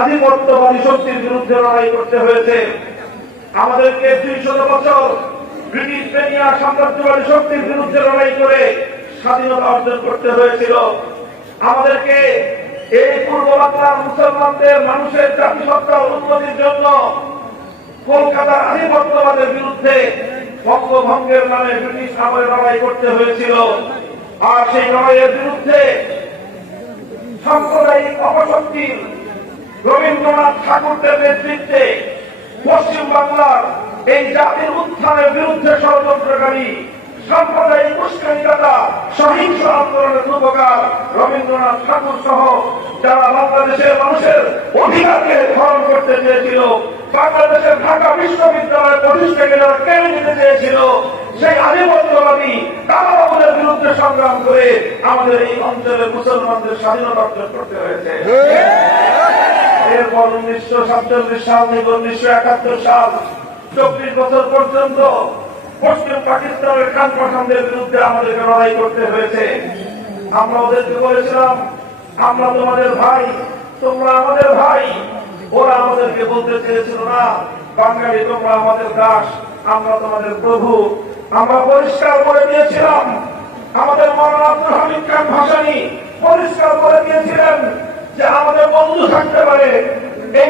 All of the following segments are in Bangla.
আধিপত্যবাদী শক্তির বিরুদ্ধে লড়াই করতে হয়েছে। আমাদেরকে দুইশত বছর ব্রিটিশ বেনিয়া সাম্রাজ্যবাদী শক্তির বিরুদ্ধে লড়াই করে স্বাধীনতা অর্জন করতে হয়েছিল। আমাদেরকে এই পূর্ব বাংলার মুসলমানদের মানুষের জাতিসত্তার উন্নতির জন্য কলকাতার আধিপত্যবাদের বিরুদ্ধে বঙ্গভঙ্গের নামে ব্রিটিশ আমলে লড়াই করতে হয়েছিল। আর সেই লড়াইয়ের বিরুদ্ধে সাম্প্রদায়িক অপশক্তির রবীন্দ্রনাথ ঠাকুরদের নেতৃত্বে পশ্চিম বাংলার এই জাতির উত্থানের বিরুদ্ধে ষড়যন্ত্রকারী সাম্প্রদায়িক উস্কানিদাতা সহিংস আন্দোলনের রূপকার রবীন্দ্রনাথ ঠাকুর সহ যারা বাংলাদেশের মানুষের অধিকারকে হরণ করতে চেয়েছিল, বাংলাদেশের ঢাকা বিশ্ববিদ্যালয় প্রতিষ্ঠাকে যারা কেড়ে নিতে চেয়েছিল, সেই আধিপত্যবাদী কালাবাবুদের বিরুদ্ধে সংগ্রাম করে আমাদের এই অঞ্চলের মুসলমানদের স্বাধীনতা অর্জন করতে হয়েছে। এরপর উনিশশো সাতচল্লিশ সাল থেকে উনিশশো একাত্তর সাল, চব্বিশ বছর পর্যন্ত পশ্চিম পাকিস্তানের খান পাঠানদের বিরুদ্ধে আমাদেরকে লড়াই করতে হয়েছে। আমরা ওদেরকে বলেছিলাম, আমরা তোমাদের ভাই, তোমরা আমাদের ভাই। ওরা আমাদেরকে বলতে চেয়েছিল না, বাঙালি, তোমরা আমাদের দাস, আমরা তোমাদের প্রভু। আমরা পরিষ্কার করে দিয়েছিলাম, আমাদের মৌলানা আব্দুল হামিদ খান ভাসানি পরিষ্কার করে দিয়েছিলেন যে আমাদের বন্ধু থাকতে পারে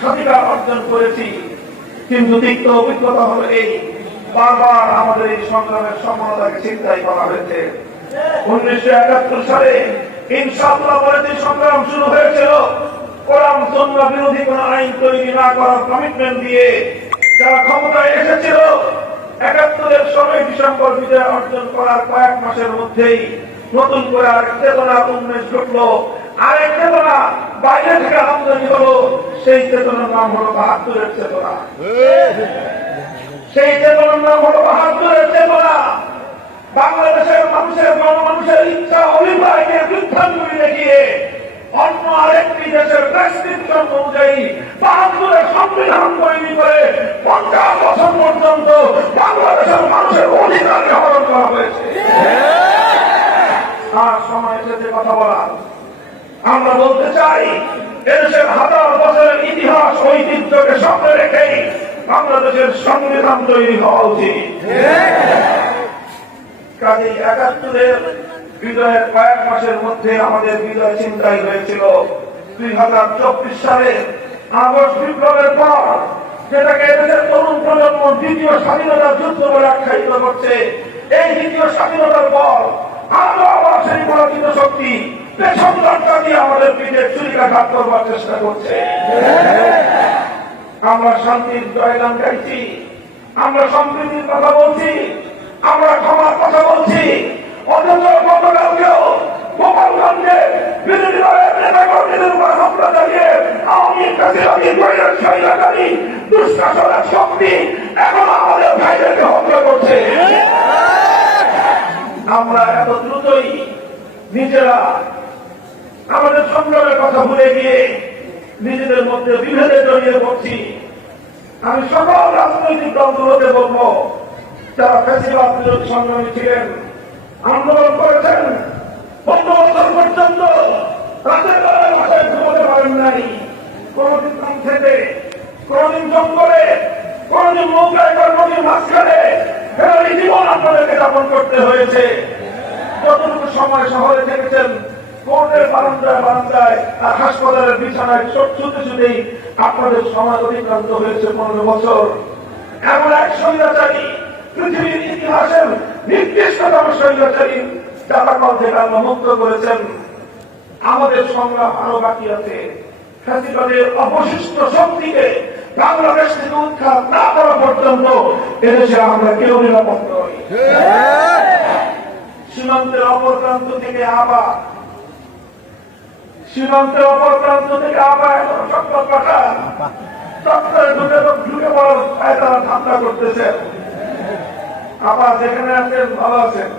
স্বাধিকার অর্জন করেছি। কিন্তু তিক্ত অভিজ্ঞতা হলো এই, বারবার আমাদের এই সংগ্রামের সফলতাকে চিন্তাই করা হয়েছে। উনিশশো একাত্তর সালে ইনশাআল্লাহ সংগ্রাম শুরু হয়েছিল ক্ষমতায় এসেছিল, একাত্তরের অর্জন করার কয়েক মাসের মধ্যেই নতুন করে বাইরে থেকে আমদানি হলো। সেই চেতনার নাম হলো বাহাত্তরের চেতনা। সেই চেতনার নাম হলো বাহাত্তরের চেতনা। বাংলাদেশের মানুষের গণমানুষের ইচ্ছা অভিপ্রায়কে বৃদ্ধাঙ্গুলি দেখিয়ে অন্য আরেকটি দেশের প্রেসক্রিপশন অনুযায়ী বাহাত্তরের সংবিধান তৈরি করে পঞ্চাশ বছর পর্যন্ত বাংলাদেশের মানুষের অধিকার হরণ করা হয়েছে। আর সময় এসেছে কথা বলা আমরা বলতে চাই, এদেশের হাজার ঐতিহ্যকে সামনে রেখেই বাংলাদেশের সংবিধান তৈরি হওয়া উচিত। কাজে একাত্তরের বিজয়ের কয়েক মাসের মধ্যে আমাদের বিজয় চিন্তাই হয়েছিল দুই হাজার চব্বিশ সালে আগস্ট বিপ্লবের পর যেটাকে এদেশের তরুণ প্রজন্ম দ্বিতীয় স্বাধীনতার যুদ্ধ বলে আখ্যায়িত করছে, এই দ্বিতীয় স্বাধীনতার পর আরও আবার সেই পরাজিত শক্তি পেছন দরজা দিয়ে আমাদের পিঠে চুরিকাঘাত করবার চেষ্টা করছে। আমরা শান্তির জয়গান গাইছি, আমরা সম্প্রীতির কথা বলছি, আমরা ক্ষমার কথা বলছি। অথচ গতকালকেও গোপালগঞ্জে বিরোধী দলের নেতা কর্মীদের উপর হামলা চালিয়ে আওয়ামী শৈলাকারী দুঃশাসনের শক্তি এখন আমাদের ভাইদেরকে হত্যা করছে। আমরা এত দ্রুতই নিজেরা আমাদের সংগ্রামের কথা ভুলে গিয়ে নিজেদের মধ্যে বিভেদে জড়িয়ে পড়ছি। আমি সকল রাজনৈতিক দলগুলোকে বলব, যারা ফেসিবাদ বিরোধী সংগ্রামী ছিলেন, আন্দোলন করেছেন পনেরো বছর পর্যন্ত রাতের বেলায় বাসায় ঘুমোতে পারেন নাই। কোনদিন কাম থেকে কোনদিন জঙ্গলে কোনদিন নৌকায় করে নদীর মাঝখানে জীবন আপনাদেরকে যাপন করতে হয়েছে। যতটুকু সময় শহরে থেকেছেন কোর্টের বারান্দায় বারান্দায় আর হাসপাতালের বিছানায় চোখ ছুটে ছুটেই আপনাদের সময় অতিক্রান্ত হয়েছে পনেরো বছর। এমন এক স্বৈরাচারী পৃথিবীর ইতিহাসের নির্দিষ্টতম স্বৈরাচারী জাতাকল থেকে আল্লাহ মুক্ত করেছেন। আমাদের সংগ্রাম আরও বাকি আছে। ফ্যাসিবাদের অবশিষ্ট শক্তিকে বাংলাদেশ থেকে উৎখাত না করা পর্যন্ত এদেশে আমরা কেউ নিরাপদ নই। সীমান্তের অপর প্রান্ত থেকে আবার সীমান্তের অপর প্রান্ত থেকে আবার সংবাদ পাঠান চত্বরে ঢুকে ঢুকে পড়ার তারা ঠান্ডা করতেছে। আবার যেখানে আছেন ভালো আছেন?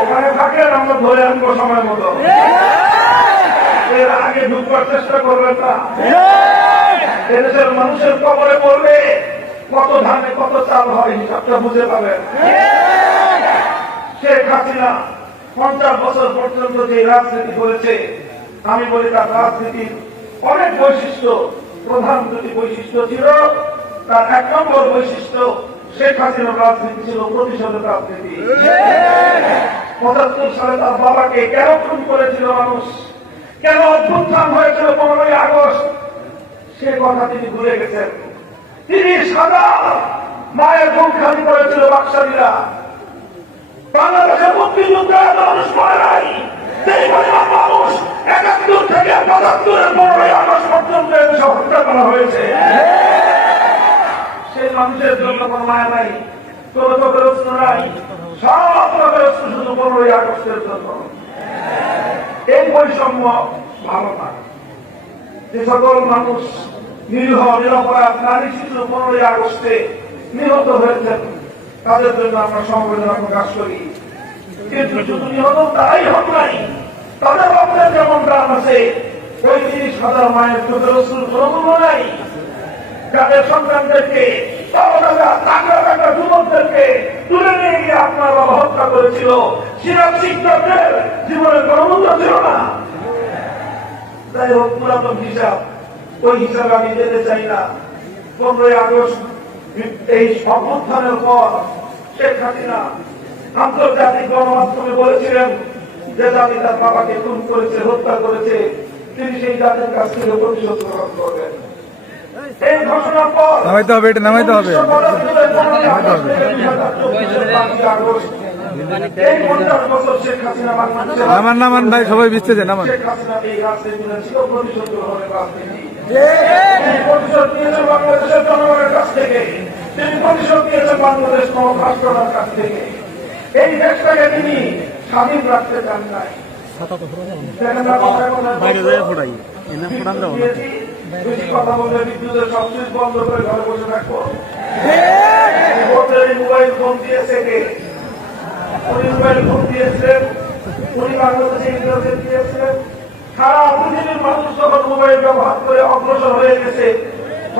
ওখানে থাকেন আমরা ধরে আনব সময় মতো। এর আগে ঢুকবার চেষ্টা করবেন না। এদেশের মানুষের কবরে পড়লে কত ধানে কত চাল হয় হিসাবটা বুঝে পাবেন। শেখ হাসিনা পঞ্চাশ বছর পর্যন্ত যে রাজনীতি করেছে, আমি বলি তার রাজনীতির অনেক বৈশিষ্ট্য, প্রধান দুটি বৈশিষ্ট্য ছিল। তার এক নম্বর বৈশিষ্ট্য, শেখ হাসিনার রাজনীতি ছিল প্রতিশোধের রাজনীতি। পঁচাত্তর সালে তার বাবাকে কেন খুন করেছিল মানুষ? কেন অভ্যুত্থান হয়েছিল পনেরোই আগস্ট? সে কথা তিনি ভুলে গেছেন। তিনি সাদা মায়ের ঘুম খালি করেছিল বাক্সারীরা বাংলাদেশের মানুষ মানুষ একাত্তর থেকে পনেরোই আগস্ট পর্যন্ত এদেশে হত্যা করা হয়েছে। সেই মানুষের জন্য মায়া নাই, কোনো চোখের নাই, সব শুধু পনেরোই আগস্টের জন্য। এই বৈষম্য ভালো না। যে সকল মানুষ নিরীহ, নিরপরাধ, নারী শিশু পনেরোই আগস্টে নিহত হয়েছেন। তাদের জন্য আমরা সমবেদনা প্রকাশ করি। কিন্তু শুধু নিহত তারাই হন নাই, তাদের রক্তের যেমন দাম আছে ওই তিরিশ হাজার মায়ের চোখের অস্ত্র কোনো নাই। যাদের সন্তানদেরকে যুবকদেরকে তুলে নিয়ে গিয়ে আপনার বাবা হত্যা করেছিল সিরাজ শিক্ষকদের মূল্য ছিল না। যাই হোক, পুরাতন হিসাব, ওই হিসাবে আমি যেতে চাই না। পনেরোই আগস্ট এই অভ্যুত্থানের পর শেখ হাসিনা আন্তর্জাতিক গণমাধ্যমে বলেছিলেন যে জাতি তার বাবাকে খুন করেছে হত্যা করেছে তিনি সেই জাতির কাছ থেকে প্রতিশোধ গ্রহণ করবেন। এই ঘোষণার পর নামাইতে হবে এটা নামাইতে হবে। এই পঞ্চাশ বছর শেখ হাসিনা বাংলাদেশে নামান নামান ভাই সবাই বিচতেছে নামান। শেখ হাসিনা এই রাজনীতিটা ছিল প্রতিশোধ গ্রহণের রাজনীতি প্রতিশোধ নিয়েছেন বাংলাদেশের জনগণের কাছ থেকে তিনি প্রতিশোধ নিয়েছেন বাংলাদেশ রাষ্ট্রটার কাছ থেকে। এই দেশটাকে তিনি স্বাধীন রাখতে চান নাই। কথা বললে বিদ্যুতের সব বন্ধ করে ঘরে বসে এই মোবাইল ফোন দিয়েছে কে? উনি মোবাইল ফোন দিয়েছিলেন উনি বাংলাদেশে ইন্টারনেট দিয়েছিলেন। সারা পৃথিবীর মানুষ যখন মোবাইল ব্যবহার করে অগ্রসর হয়ে গেছে,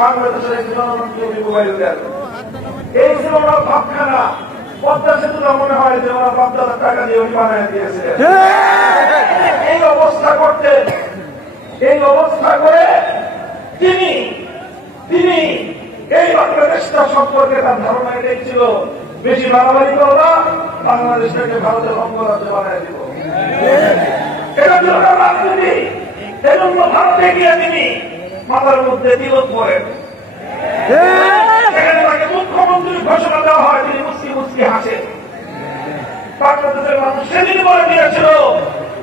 বাংলাদেশের একটি জনগণকে মোবাইল দেন। এই ছিল ওনার ভাবখানা, পদ্মা সেতুটা মনে হয় যে ওনার বাপদাদার টাকা দিয়ে উনি বানায় দিয়েছিলেন এই অবস্থা করতেন এই অবস্থা করে তিনি তিনি এই বাংলাদেশটা সম্পর্কে তার ধারণা এটাই ছিল, বেশি বাড়াবাড়ি করো না, বাংলাদেশটাকে ভারতের অঙ্গরাজ্য বানায় দিব। এটা তার রাজনীতি। এজন্য ভারতে গিয়ে তিনি মাথার মধ্যে তিলক পড়েন সেখানে তাকে মুখ্যমন্ত্রী ঘোষণা দেওয়া হয়, তিনি মুসকি মুসকি বাংলাদেশের মানুষ সেদিন বলে দিয়েছিল,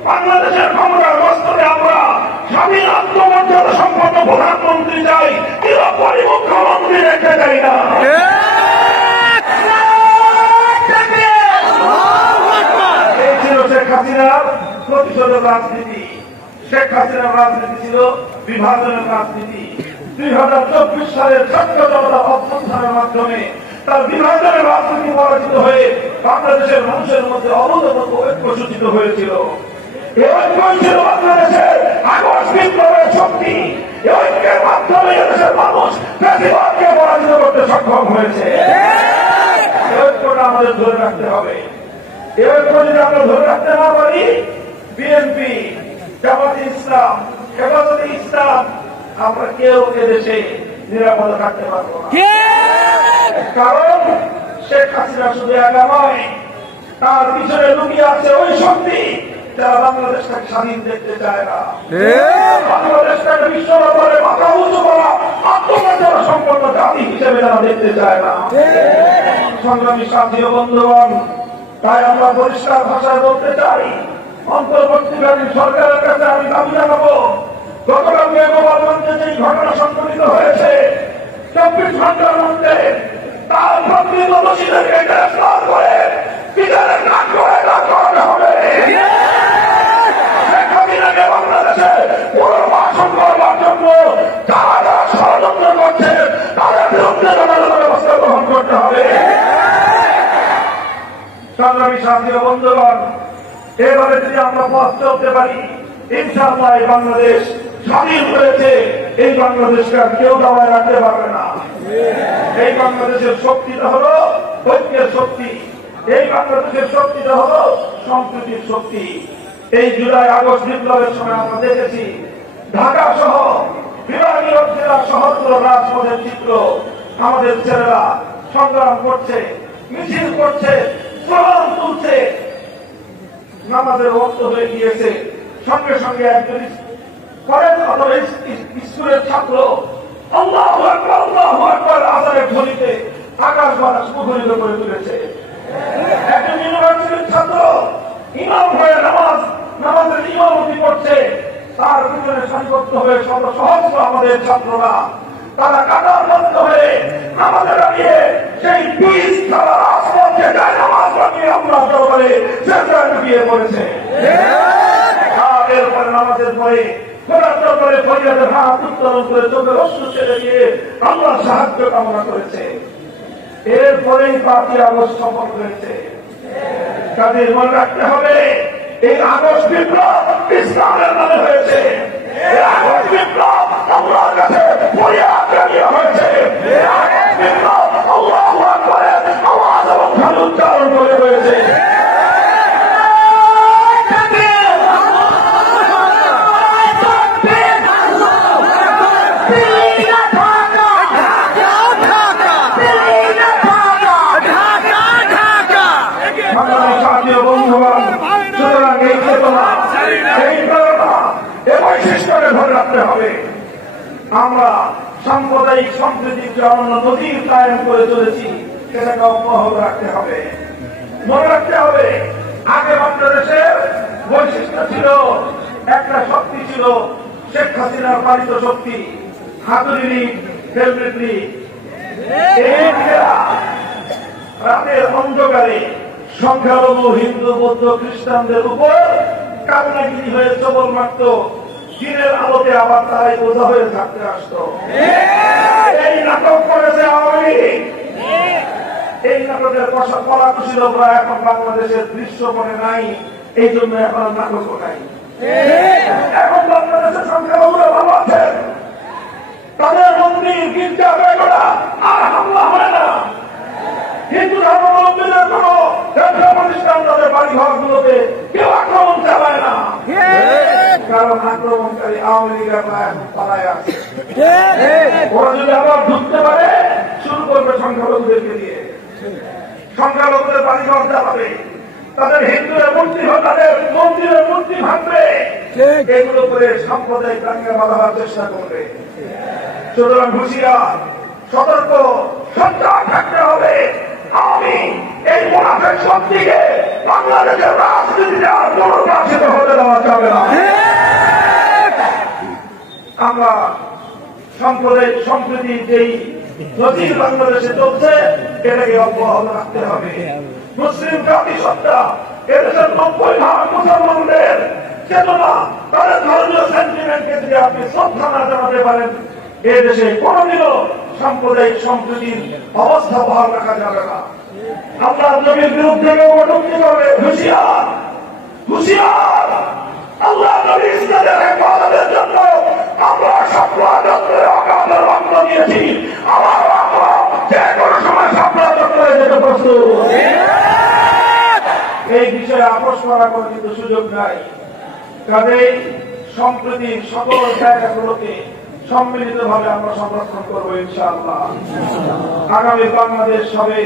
বাংলাদেশের ক্ষমতার মস্তকে আমরা স্বাধীন আত্মমর্যাদা সম্পন্ন প্রধানমন্ত্রী চাই চিরপরি মুখ্যমন্ত্রী রেখে যাই না এই ছিল শেখ হাসিনার প্রতিশোধের রাজনীতি। শেখ হাসিনার রাজনীতি ছিল বিভাজনের রাজনীতি। দুই হাজার চব্বিশ সালের ছাত্র জনতা অভ্যুত্থানের মাধ্যমে তার বিভাজনের রাজনীতি পরাজিত হয়ে বাংলাদেশের মানুষের মধ্যে অবদানত ঐক্য সূচিত হয়েছিল। আমাদের আমরা ধরে রাখতে না পারি বিএনপি জামাত ইসলাম হেফাজতে ইসলাম আমরা কেউ এদেশে নিরাপদ থাকতে পারব কারণ শেখ হাসিনা শুধু একা নয় তার পিছনে লুকিয়ে আছে ওই শক্তি যারা বাংলাদেশটাকে স্বাধীন দেখতে চায় না। বাংলাদেশটাকে বিশ্ব ব্যাপারে মাথা উঁচু করা আত্মমর্যাদা সম্পন্ন জাতি হিসেবে যারা দেখতে চায় না। সংগ্রামী সাথী বন্ধুগণ তাই আমরা পরিষ্কার ভাষায় বলতে চাই অন্তর্বর্তীকালীন সরকারের কাছে আমি দাবি জানাব, গতকাল মেঘবাদে যে ঘটনা সংঘটিত হয়েছে, চব্বিশ ঘণ্টার মধ্যে তার প্রকৃত গ্রেফতার করে বিচারের নাক ব্যবস্থা করতে হবে। শান্তি বন্ধুগণ এবারে যদি আমরা পথ চলতে পারি, ইনশাআল্লাহ এই বাংলাদেশ স্বাধীন হয়েছে। এই বাংলাদেশকে আর কেউ দাবায় রাখতে পারবে না। এই বাংলাদেশের শক্তিটা হলো ঐক্যের শক্তি। এই বাংলাদেশের শক্তিটা হলো সম্প্রীতির শক্তি। এই জুলাই, আগস্ট বিপ্লবের সময় আমরা দেখেছি, ঢাকা সহ বিভাগীয় জেলা শহরগুলোর রাজপথের চিত্র। আমাদের ছেলেরা সংগ্রাম করছে, মিছিল করছে স্লোগান তুলছে নামাজের অর্থ হয়ে গিয়েছে। সঙ্গে সঙ্গে একজন কলেজ স্কুলের ছাত্র আল্লাহ আল্লাহ আকাশ বাতাস মুখরিত করে তুলেছে। একজন ইউনিভার্সিটির ছাত্র ইমাম হয়ে নামাজ, নামাজের ইমামতি করছে। তার পিছনে সারিবদ্ধ হয়ে শত সহস্র আমাদের ছাত্ররা, তারা কাটার বন্ধ হয়ে নামাজে দাঁড়িয়ে সেই পিস খেলা রাজপথে বানিয়ে আমরা দরবারে সেটায় ডুবিয়ে পড়েছে। আর নামাজের পরে করে সাহায্য কামনা করেছে। এরপরেই পাঁচই তাদের মনে রাখতে হবে। এই আগস্ট বিপ্লব ইসলামের নামে হয়েছে এই আগস্ট বিপ্লব আল্লাহর কাছে ফরিয়াদ জানিয়ে হয়েছে এই আগস্ট বিপ্লব আল্লাহ আকবরের আওয়াজ এবং ধ্বনি উচ্চারণ করে হয়েছে বাংলাদেশ জাতীয় বন্ধুগণ সুতরাং এই চেতনা এই প্রেরণা এ বৈশিষ্ট্যকে ধরে রাখতে হবে। আমরা সাম্প্রদায়িক সম্প্রীতির যে অন্য নদীর কায়েম করে চলেছি, সেটাকে অব্যাহত রাখতে হবে। মনে রাখতে হবে, আগে বাংলাদেশের বৈশিষ্ট্য ছিল, একটা শক্তি ছিল, শেখ হাসিনার পালিত শক্তি হাতুরি লীগ রাতের অন্ধকারে সংখ্যালঘু, হিন্দু, বৌদ্ধ, খ্রিস্টানদের উপর কামনাগিরি হয়ে মারত দিনের আলোতে আবার তারাই বোঝা হয়ে থাকতে আসতো। এই নাটক করেছে আওয়ামী এই নাটকের কষা কলা কুশীলকরা এখন বাংলাদেশের দৃশ্যপটে নাই, এই জন্য এখন নাটকও নাই। এখন বাংলাদেশের সংখ্যালঘুরা ভালো আছেন তাদের মন্দির, গির্জা, বেগড়া, আর হামলা হয় না। হিন্দু ধর্মাবলম্বীদের কোন ব্যবসা প্রতিষ্ঠান তাদের বাড়ি ঘরগুলোতে কেউ আক্রমণ চালায় না। কারণ আক্রমণকারী আওয়ামী লীগের পালায় আছে ওরা যদি আবার ঢুকতে পারে শুরু করবে সংখ্যালঘুদেরকে দিয়ে। সংখ্যালঘুদের বাড়ি ঘর চালাবে। তাদের হিন্দুরা মূর্তি তাদের মন্দিরের মূর্তি ভাঙবে। এগুলো করে সাম্প্রদায়িক দাঙ্গা বাঁধাবার চেষ্টা করবে। সুতরাং হুঁশিয়ার সতর্ক সঞ্চার থাকতে হবে। আমি এই মুনাফের শক্তিকে বাংলাদেশের রাজনীতিতে আর পুনর্বাসিত হতে দেওয়া যাবে না। আমরা সাম্প্রদায়িক সম্প্রীতির যেই নজির বাংলাদেশে চলছে এটাকে অব্যাহত রাখতে হবে। মুসলিম জাতিসত্তা এদেশের নব্বই ভাগ মুসলমানদের চেতনা, তাদের ধর্মীয় সেন্টিমেন্টকে যদি আপনি শ্রদ্ধা না জানাতে পারেন এদেশে কোনদিনও সাম্প্রদায়িক সম্প্রীতির অবস্থা বহাল রাখা যাবে না। আল্লাহ নবীর বিরুদ্ধে কেউ কটুক্তি করবে, হুশিয়ার হুশিয়ার আল্লাহ নবী ইসলামের হেফাজতের জন্য আমরা সাপলা যন্ত্রের অকালের রক্ত দিয়েছি। আমরা যে কোনো সময় সাপলা যন্ত্রে যেতে প্রস্তুত। এই বিষয়ে আপোষ করার কোনো কিন্তু সুযোগ নাই। কাজেই সম্প্রতির সকল জায়গাগুলোকে সম্মিলিত ভাবে আমরা সংরক্ষণ করব ইনশাআল্লাহ। আগামী বাংলাদেশ হবে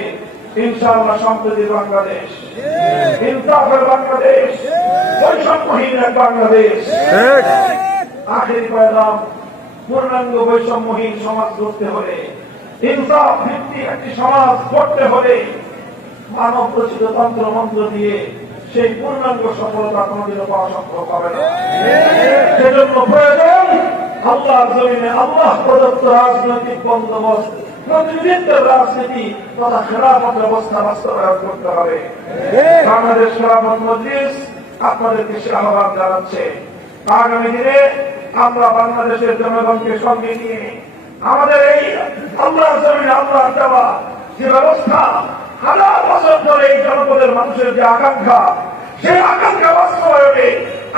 ইনশাআল্লাহ সম্প্রতির বাংলাদেশ। ইনসাফের বাংলাদেশ বৈষম্যহীন এক বাংলাদেশ। আখেরি পয়দাম পূর্ণাঙ্গ বৈষম্যহীন সমাজ গড়তে হলে ইনসাফ ভিত্তিক একটি সমাজ গড়তে হলে মানব রচিত তন্ত্র মন্ত্র দিয়ে সেই পূর্ণাঙ্গ সফলতা কোনোদিনও পাওয়া সম্ভব হবে না। সেজন্য প্রয়োজন আল্লাহ জমিনে আল্লাহ প্রদত্ত রাজনৈতিক বন্দোবস্ত প্রতিনিধিত্বের রাজনীতি তথা খেলাফত ব্যবস্থা বাস্তবায়ন করতে হবে। বাংলাদেশ খেলাফত মজলিস আপনাদেরকে সে আহ্বান জানাচ্ছে। আগামী দিনে আমরা বাংলাদেশের জনগণকে সঙ্গে নিয়ে আমাদের এই আল্লাহ জমিনে আল্লাহ দেওয়া যে ব্যবস্থা, হাজার বছর ধরে এই জনপদের মানুষের যে আকাঙ্ক্ষা, সেই আকাঙ্ক্ষা বাস্তবায়নে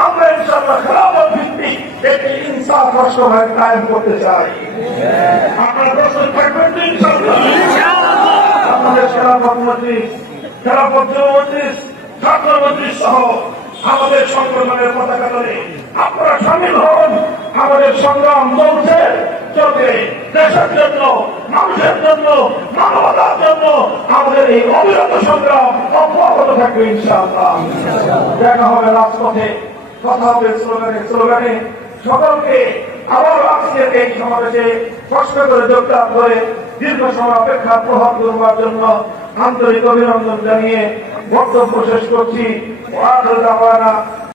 আমরা ইনশাল্লাহ খেলাফত ভিত্তিক একটি ইনসাফ রাষ্ট্রভাগ কায়েম করতে চাই। আপনার প্রস্তুত থাকবেন তো ইনশাল্লাহ আমাদের খেলাফত মন্ত্রী খেলাফত যুবমন্ত্রী ছাত্রমন্ত্রী সহ আমাদের সংগঠনের পতাকা ধরে। আপনারা সামিল হন। আমাদের সংগ্রাম চলছে। চলবে দেশের জন্য, মানুষের জন্য, মানবতার জন্য। আমাদের এই অবিরত সংগ্রাম অব্যাহত থাকবে ইনশাআল্লাহ। দেখা হবে রাজপথে। কথা হবে স্লোগানে। স্লোগানে সকলকে আবার আজকের এই সমাবেশে কষ্ট করে যোগদান করে দীর্ঘ সময় অপেক্ষা প্রভাব করবার জন্য আন্তরিক অভিনন্দন জানিয়ে বক্তব্য শেষ করছি।